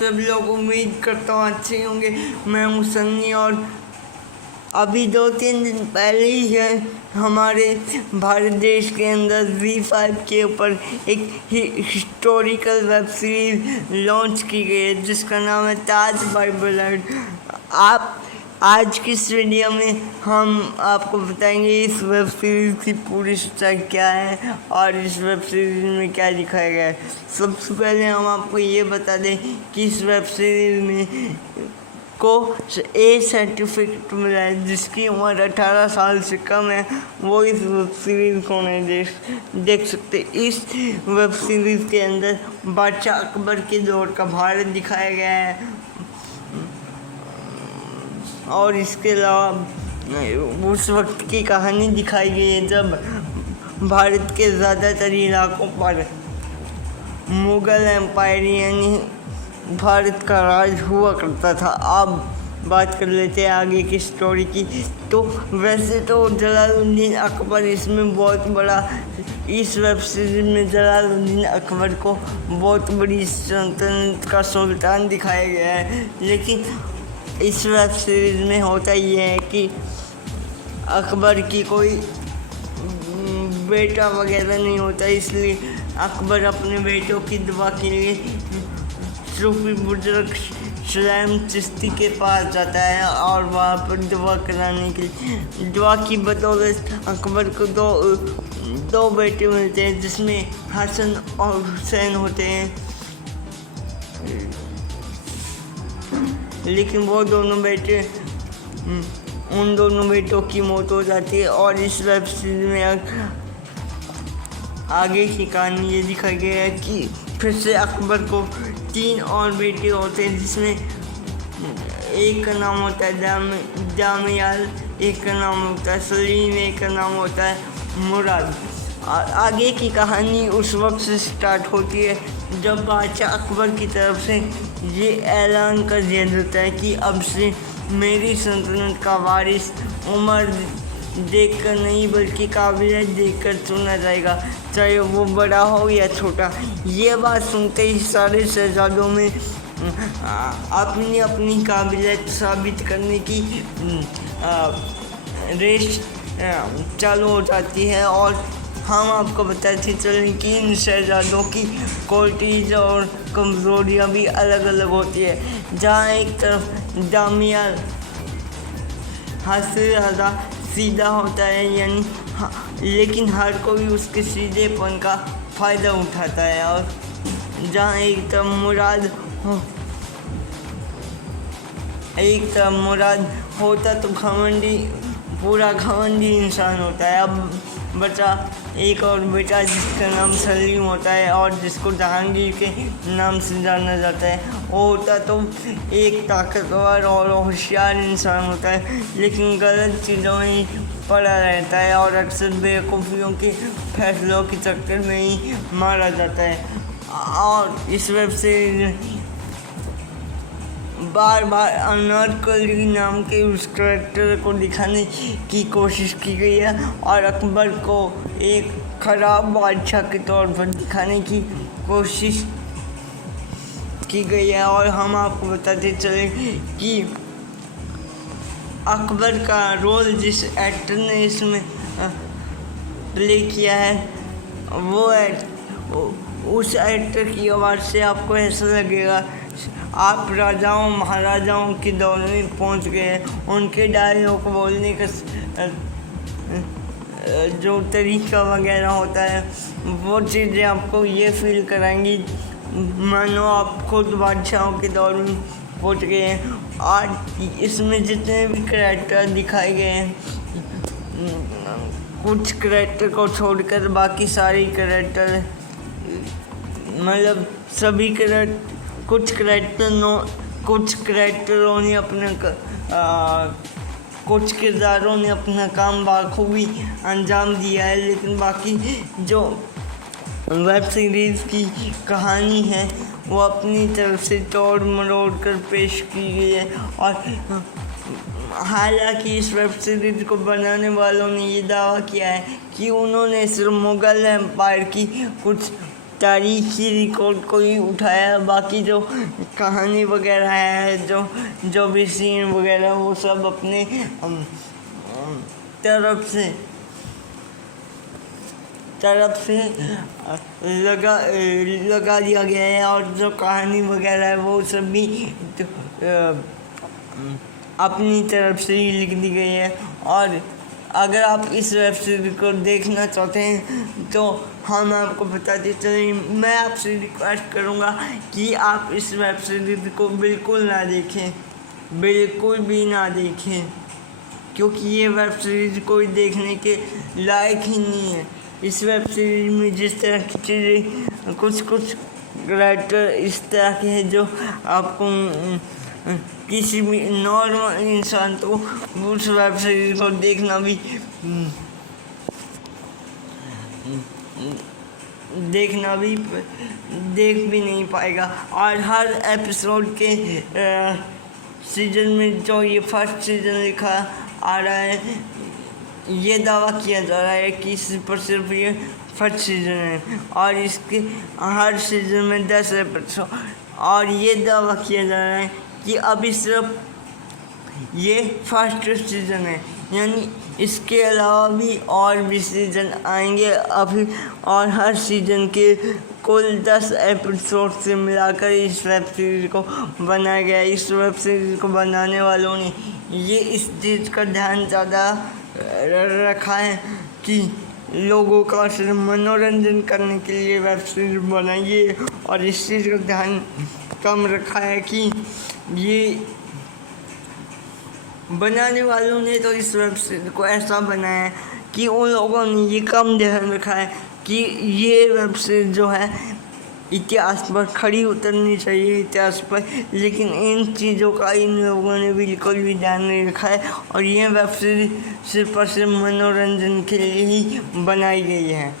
सब लोग उम्मीद करता हूँ अच्छे होंगे। मैं हूँ सन्नी और अभी 2-3 दिन पहले ही है हमारे भारत देश के अंदर ZEE5 के ऊपर एक हिस्टोरिकल वेब सीरीज लॉन्च की गई है जिसका नाम है ताज बाय ब्लड। आप आज की इस वीडियो में हम आपको बताएंगे इस वेब सीरीज़ की पूरी सच्चाई क्या है और इस वेब सीरीज़ में क्या दिखाया गया है। सबसे पहले हम आपको ये बता दें कि इस वेब सीरीज़ में को ए सर्टिफिकेट मिला है। जिसकी उम्र 18 साल से कम है वो इस वेब सीरीज़ को नहीं देख सकते। इस वेब सीरीज़ के अंदर बादशाह अकबर के दौर का भारत दिखाया गया है और इसके अलावा उस वक्त की कहानी दिखाई गई है जब भारत के ज़्यादातर इलाकों पर मुग़ल एम्पायर यानी भारत का राज हुआ करता था। अब बात कर लेते हैं आगे की स्टोरी की। तो वैसे तो जलालुद्दीन अकबर इसमें बहुत बड़ा, इस वेब सीरीज में जलालुद्दीन अकबर को बहुत बड़ी सल्तनत का सुल्तान दिखाया गया है, लेकिन इस वेब सीरीज़ में होता ये है कि अकबर की कोई बेटा वगैरह नहीं होता, इसलिए अकबर अपने बेटों की दुआ के लिए सूफी बुजुर्ग सलाम चिश्ती के पास जाता है और वहाँ पर दुआ कराने के लिए दुआ की बदौलत अकबर को दो बेटे मिलते हैं जिसमें हसन और हुसैन होते हैं। लेकिन वो दोनों बेटे उन दोनों बेटों की मौत हो जाती है और इस वेब सीरीज में आगे की कहानी ये दिखाई गया है कि फिर से अकबर को 3 और बेटे होते हैं जिसमें एक का नाम होता है जामियाल, एक का नाम होता है सलीम, एक का नाम होता है मुराद। आगे की कहानी उस वक्त से स्टार्ट होती है जब बादशाह अकबर की तरफ से ये ऐलान कर दिया जाता है कि अब से मेरी सल्तनत का वारिस उम्र देखकर नहीं बल्कि काबिलियत देखकर चुना जाएगा, चाहे वो बड़ा हो या छोटा। ये बात सुनते ही सारे शहजादों में अपनी अपनी काबिलियत साबित करने की रेस चालू हो जाती है और हम आपको बताते चलें कि इन शहजादों की क्वालिटीज़ और कमज़ोरियाँ भी अलग अलग होती है। जहाँ एक तरफ जामिया हद से ज़्यादा सीधा होता है यानी लेकिन हर कोई उसके सीधेपन का फ़ायदा उठाता है, और जहाँ एक तरफ मुराद होता तो पूरा घमंडी इंसान होता है। अब बचा एक और बेटा जिसका नाम सलीम होता है और जिसको जहांगीर के नाम से जाना जाता है। वो होता तो एक ताकतवर और होशियार इंसान होता है, लेकिन गलत चीज़ों में पड़ा रहता है और अक्सर बेवकूफ़ियों के फैसलों के चक्कर में ही मारा जाता है। और इस वेब सीरीज बार बार अनारकली नाम के उस कैरेक्टर को दिखाने की कोशिश की गई है और अकबर को एक ख़राब बादशाह के तौर पर दिखाने की कोशिश की गई है। और हम आपको बताते चले कि अकबर का रोल जिस एक्टर ने इसमें प्ले किया है उस एक्टर की आवाज़ से आपको ऐसा लगेगा आप राजाओं महाराजाओं के दौर में पहुंच गए हैं। उनके डायलॉग बोलने का जो तरीका वगैरह होता है वो चीज़ें आपको ये फील कराएंगी मानो आप खुद बादशाहों के दौर में पहुंच गए हैं। और इसमें जितने भी करैक्टर दिखाए गए हैं, कुछ करैक्टर को छोड़कर बाकी सारे करैक्टर मतलब सभी कुछ करैक्टरों ने कुछ किरदारों ने अपना काम बाखूबी अंजाम दिया है, लेकिन बाकी जो वेब सीरीज़ की कहानी है वो अपनी तरफ से तोड़ मरोड़ कर पेश की गई है। और हालांकि इस वेब सीरीज़ को बनाने वालों ने ये दावा किया है कि उन्होंने सिर्फ मुग़ल एम्पायर की कुछ तारीखी रिकॉर्ड को ही उठाया, बाकी जो कहानी वगैरह है, जो भी सीन वगैरह वो सब अपने तरफ से लगा दिया गया है, और जो कहानी वगैरह है वो सब भी अपनी तरफ से ही लिख दी गई है। और अगर आप इस वेब सीरीज को देखना चाहते हैं तो हम आपको बताते चलें, मैं आपसे रिक्वेस्ट करूँगा कि आप इस वेब सीरीज को बिल्कुल ना देखें, बिल्कुल भी ना देखें, क्योंकि ये वेब सीरीज कोई देखने के लायक ही नहीं है। इस वेब सीरीज में जिस तरह की चीज़ें कुछ राइटर इस तरह के हैं जो आपको किसी भी नॉर्मल इंसान तो उस वेब सीरीज को देखना भी देख भी नहीं पाएगा। और हर एपिसोड के सीजन में जो ये फर्स्ट सीजन लिखा आ रहा है, ये दावा किया जा रहा है कि सिर्फ ये फर्स्ट सीजन है, और इसके हर सीजन में 10 एपिसोड, और ये दावा किया जा रहा है कि अभी सिर्फ ये फर्स्ट सीजन है, यानी इसके अलावा भी और भी सीजन आएंगे अभी, और हर सीजन के कुल 10 एपिसोड से मिलाकर इस वेब सीरीज को बनाया गया। इस वेब सीरीज को बनाने वालों ने ये इस चीज़ का ध्यान ज़्यादा रखा है कि लोगों का सिर्फ मनोरंजन करने के लिए वेब सीरीज बनाइए, और इस चीज़ का ध्यान कम रखा है कि ये बनाने वालों ने तो इस वेब सीरीज को ऐसा बनाया है कि उन लोगों ने ये कम ध्यान रखा है कि ये वेब सीरीज जो है इतिहास पर खड़ी उतरनी चाहिए, इतिहास पर, लेकिन इन चीज़ों का इन लोगों ने बिल्कुल भी ध्यान नहीं रखा है, और ये वेब सीरीज सिर्फ और सिर्फ मनोरंजन के लिए ही बनाई गई है।